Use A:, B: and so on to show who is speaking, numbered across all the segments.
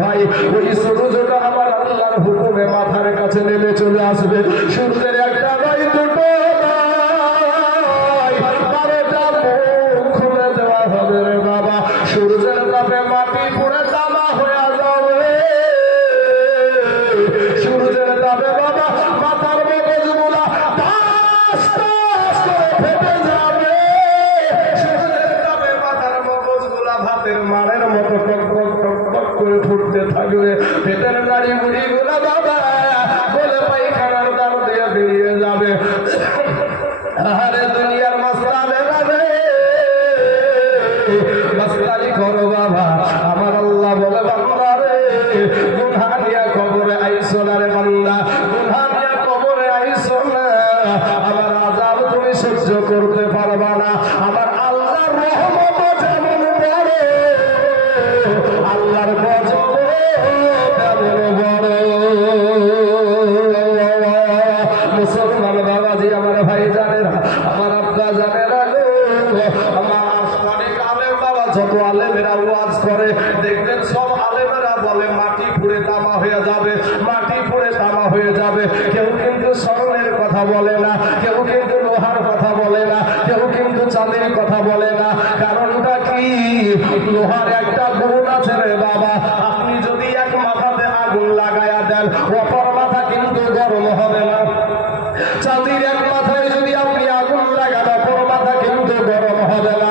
A: ভাই ওই সূর্যটা আমার আল্লাহর হুকুমে মাথার কাছে নেমে চলে আসবে। সূর্যের Gracias, পুড়ে তামা হয়ে যাবে, মাটি পুড়ে তামা হয়ে যাবে। কেউ কিন্তু স্মরণের কথা বলে না, কেউ কিন্তু লোহার কথা বলে না, কেউ কিন্তু চাঁদের কথা বলে না। কারণটা কি? লোহার একটা গুণ আছে রে বাবা। আপনি যদি এক মাথাতে আগুন লাগায়া দেন, অপর মাথা কিন্তু গরম হবে না। চাঁদির এক মাথায় যদি আপনি আগুন লাগান, অপর মাথা কিন্তু গরম হবে না।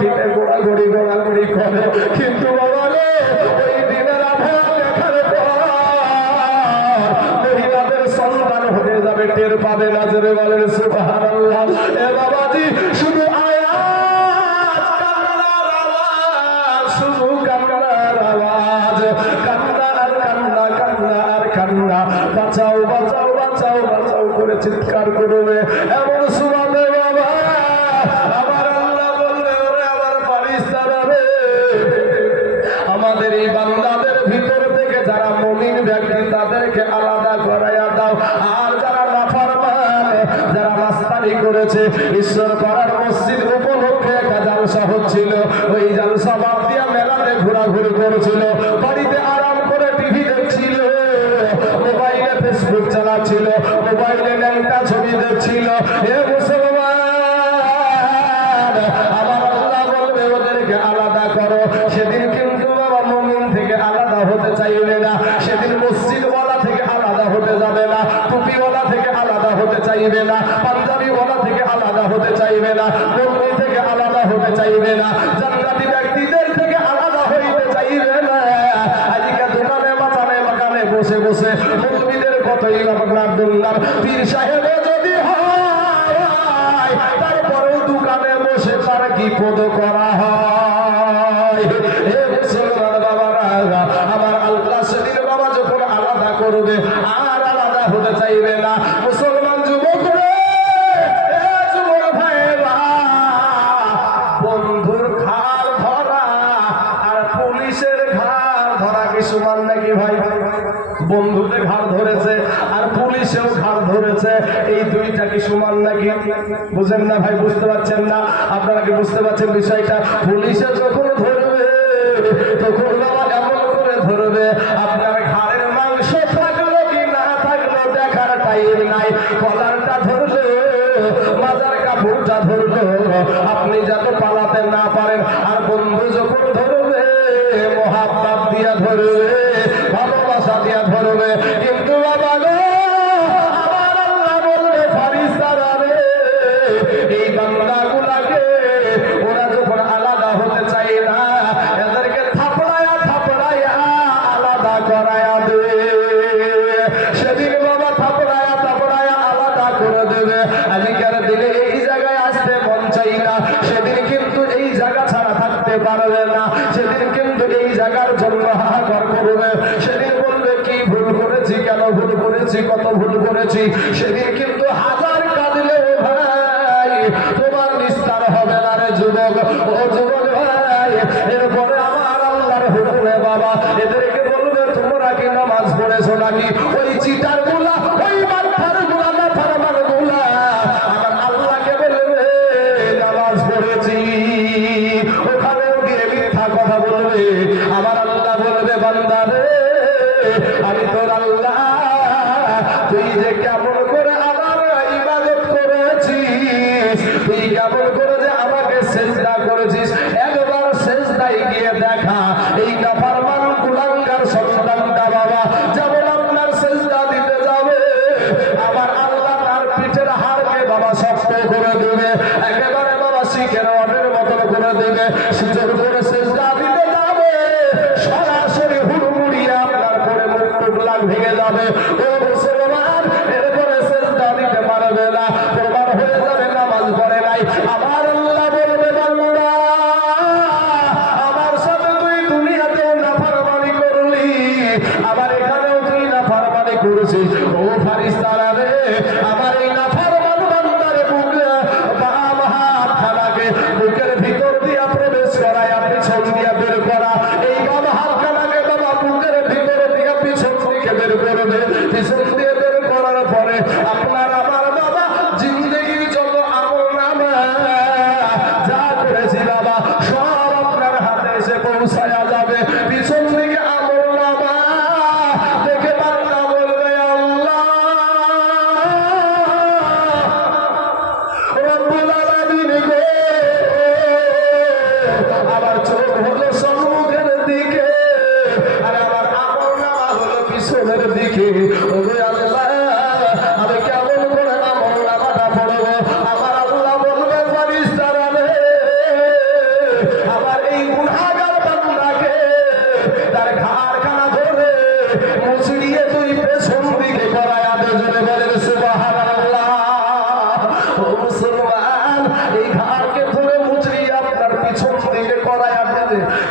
A: মাটিতে গোড়াগড়ি গোড়াগড়ি করে। হচ্ছিল ওই জালসা বাদ দিয়া মেলাতে ঘোরাঘুরি করেছিল। বসে তার কি পদ করা হয় আমার আল্লাহ সেদিন বাবা যখন আলাদা করবে, আর আলাদা হতে চাইবে না। ধরা আর পুলিশের ঘাড় ধরা কি সমান নাকি ভাই? বন্ধুদের ঘাড় ধরেছে আর পুলিশেও ঘাড় ধরেছে, এই দুইটা কি সমান নাকি? বুঝেন না ভাই, বুঝতে পারছেন না? আপনারা কি বুঝতে পারছেন বিষয়টা? পুলিশে যখন ধরবে, তখন বাবা কেমন করে ধরবে? আপনার ঘাড়ের মাংস থাকল কি না থাকল দেখার টাইম নাই। কলারটা ধরলো, মাজার কাপড়টা ধরলো। আপনি যাতে পালাতে না পারেন বাবা শক্ত করে দেবে একেবারে বাবা শিখে নেওয়ার মতন করে দেবে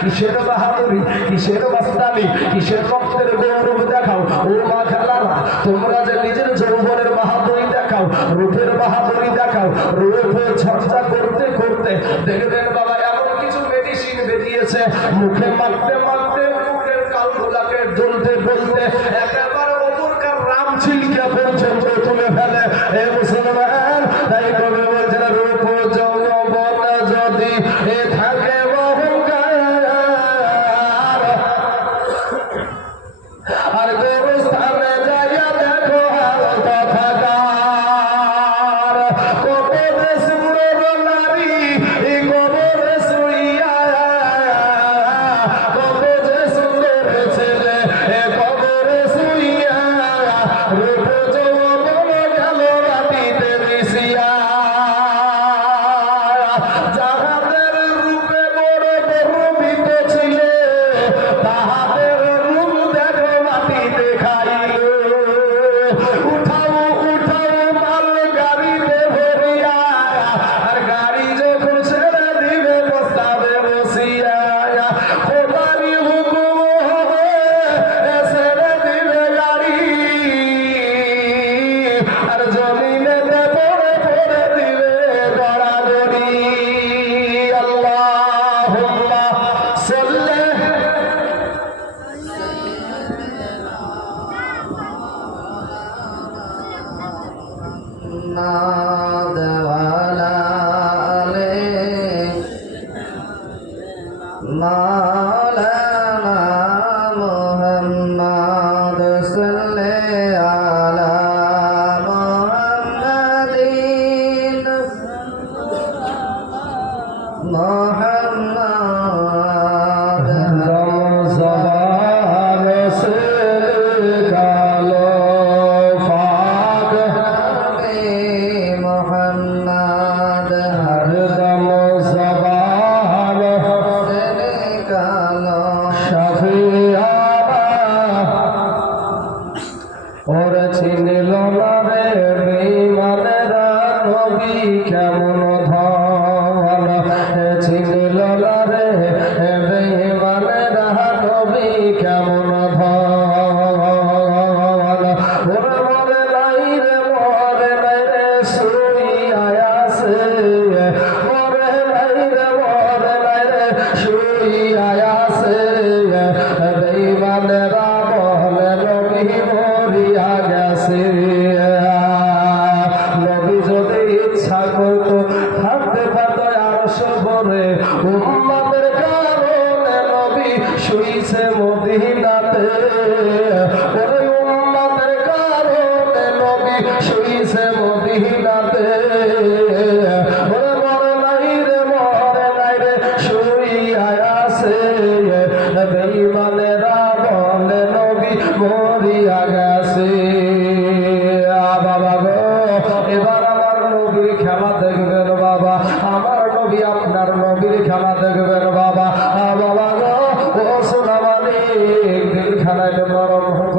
A: কিসের বাহাদুরি, কিসের বাস্তানি, কিসের রক্তের গৌরব দেখাও? ও মা খেলারা, তোমরা যে নিজের যৌবনের বাহাদুরি দেখাও রোধের বাহাদুরি দেখাও, রূপে চর্চা করতে করতে দেখবেন বাবা এমন কিছু মেডিসিন বেরিয়েছে, মুখে মারতে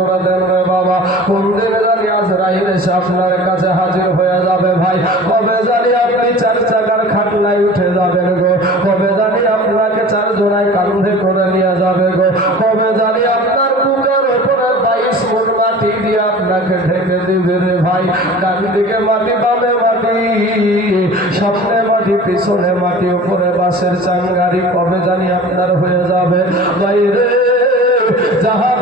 A: করে দেন রে বাবা। কোন জানি আজরাইল এসে আপনার কাছে হাজির হয়ে যাবে ভাই। কবে জানি আপনি চার চাকার খাটলায় উঠে যাবেন গো। কবে জানি আপনাকে চার জোড়ায় কান্ধে করে নিয়ে যাবে গো। কবে জানি আপনার বুকের উপরে বাইশ মন মাটি দিয়ে আপনাকে ঢেকে দিবে রে ভাই। ডান দিকে মাটি, বামে মাটি, সামনে মাটি, পিছনে মাটি, উপরে বাসের চাঙ্গারি কবে জানি আপনার হয়ে যাবে। বাইরে যাহার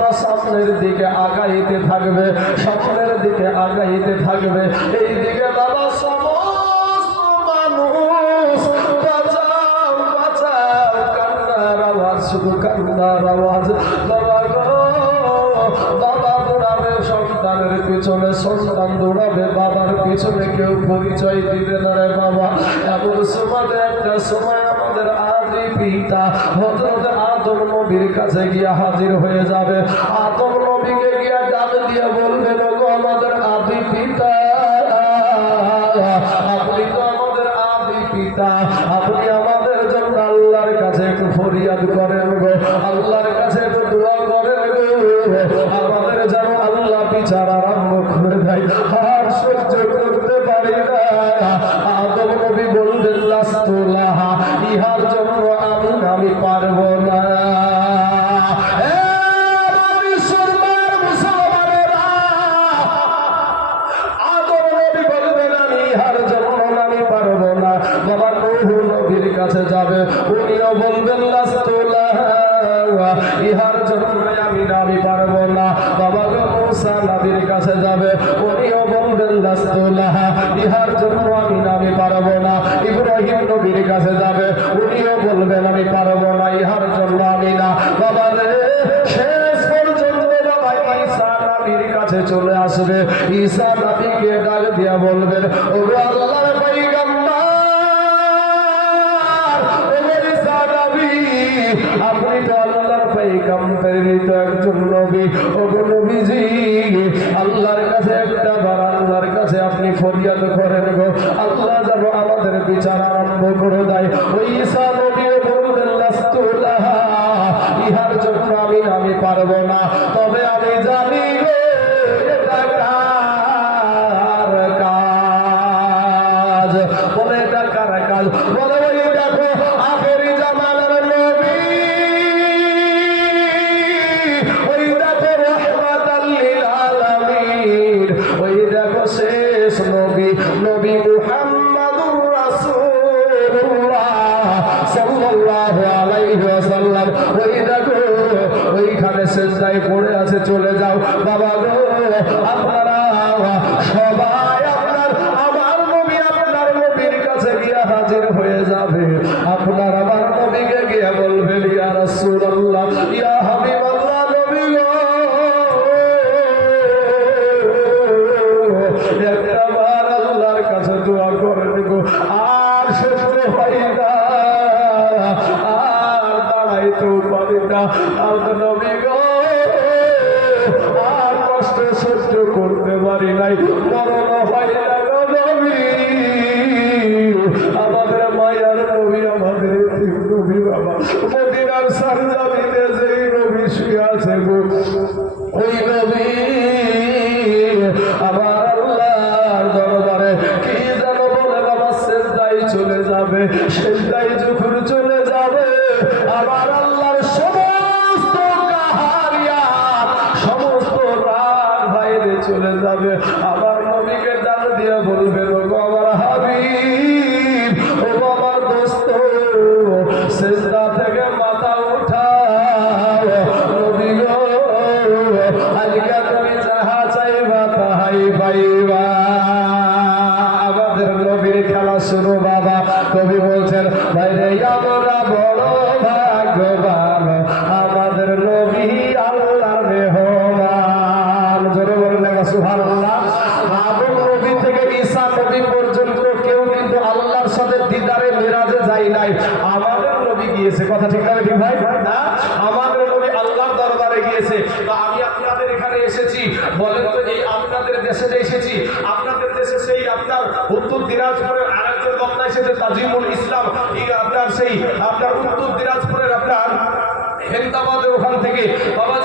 A: বাবা সামনের দিকে আগাইতে থাকবে সামনের দিকে আগাইতে থাকবে। এই দিকে বাবা শুধু বাবা দৌড়াবে সন্তানের পিছনে, সন্তান দৌড়াবে বাবার পিছনে, কেউ পরিচয় দিবে না রে বাবা। এমন সময়, একটা সময় আমাদের আদি পিতা হজরত আদম নবীর কাছে গিয়া হাজির হয়ে যাবে। আদম নবীকে গিয়া ডাক দিয়ে বলবেন আমাদের আদি পিতা। আপনি তো আমাদের আদি পিতা। আপনি আমাদের জন্য আল্লাহর কাছে একটু ফরিয়াদ করেন গো। আল্লাহর কাছে মুসা নবীর কাছে যাবে। উনিও বলবেন লাস্তুলাহ ইহার জন্য আমি না আমি পারব না। ইব্রাহিম নবীর কাছে যাবে। উনিও বলবেন, আমি পারব না, ইহার জন্য আমি না। বাবা রে চলে আসবে। ঈসা নবীকে ডাক দিয়া বলবেন, ও আল্লাহর আপনি তো আল্লাহর পয়গম্বরের তো একজন নবী। ওগো নবীজি, আল্লাহর কাছে একটা বার আল্লাহর কাছে আপনি ফরিয়াদ করেন গো। আল্লাহ যেন আমাদের বিচার আরম্ভ করে দেয়। ওই ঈসা নবীও লাস্তুলাহা ইহার জন্য আমি আমি পারব না। তবে আমি জানি চলে যাবে। আমার নবীকে ডাক দিয়ে বলবে আমার হাবি ও আমার দোস্ত শেষদার গিয়েছে। তো আমি আপনাদের এখানে এসেছি, বলেন তো এই আপনাদের দেশে এসেছি, আপনাদের দেশে সেই আপনার উত্তর দিনাজপুরের আরেকজন বক্তা এসেছে, তাজিমুল ইসলাম। আপনার সেই আপনার উত্তর দিনাজপুরের আপনার হেন্দাবাদের ওখান থেকে বাবা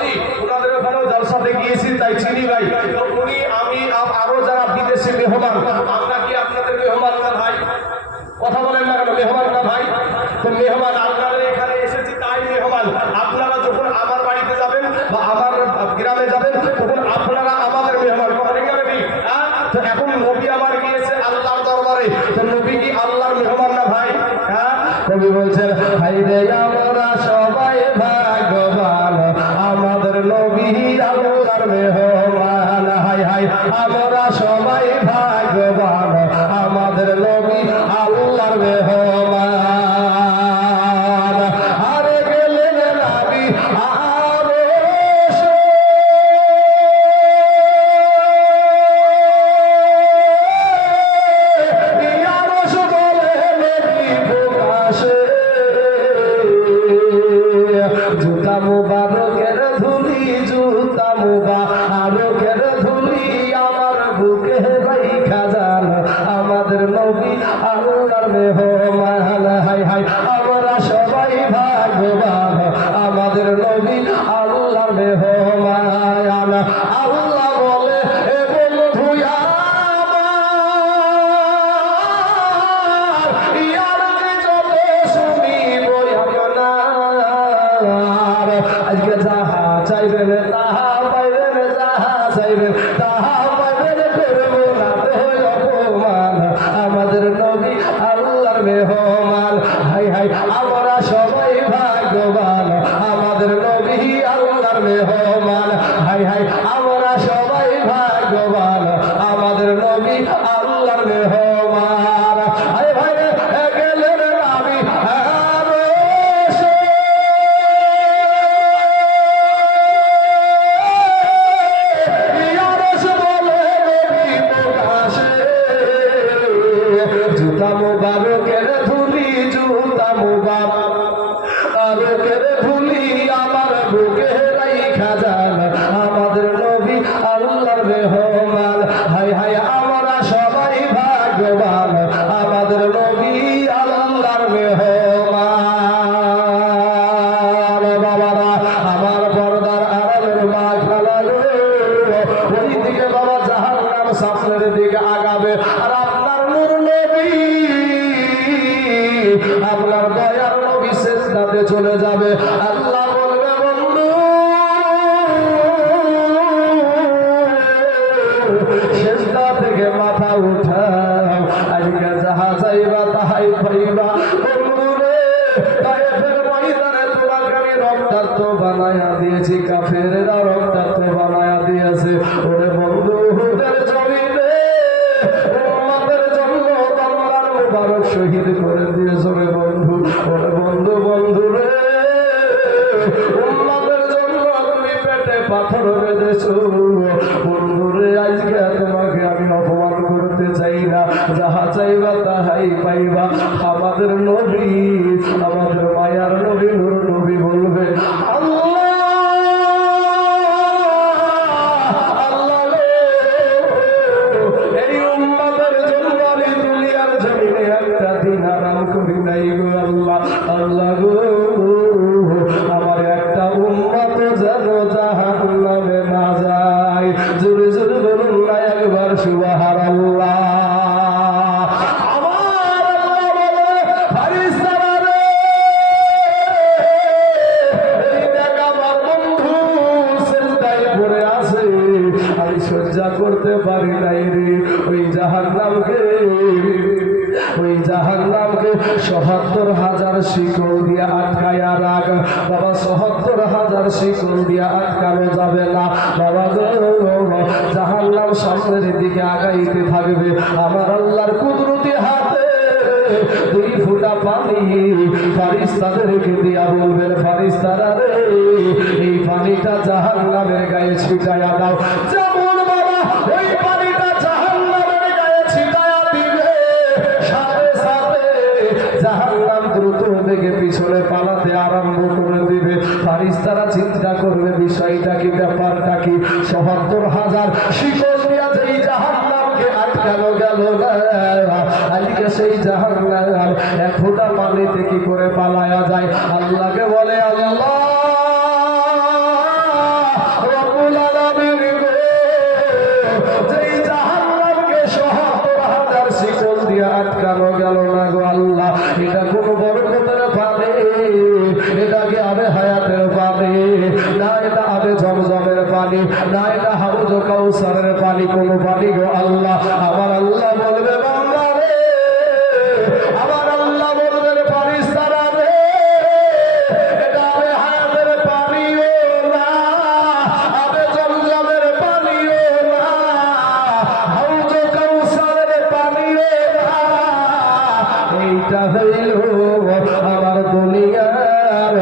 A: আমাদের নবীন আল্লাহ মেহর। জান্নাতে চলে যাবে। আল্লাহ Jesus. হাজার শিকল দিয়া আটকায়া রাখ। বাবা সহত্তর হাজার শিকল দিয়া আটকানো যাবে না। বাবা জাহার নাম সামনের দিকে আগাইতে থাকবে। আমার আল্লাহর কুদরতি হাতে দুই ফুটা পানি ফারিস্তাদেরকে দিয়া বলবেন, ফারিস্তারা রে, এই পানিটা জাহার নামের গায়ে ছিটায়া দাও। যা নাকি? চুয়াত্তর হাজার শিকল দিয়া যেই জাহান নামকে গেল আজকে সেই জাহান এক ফোটা পানিতে কি করে পালায়া যায়? আল্লাহকে বলে, আল্লাহ এইটা হইল আমার দুনিয়ার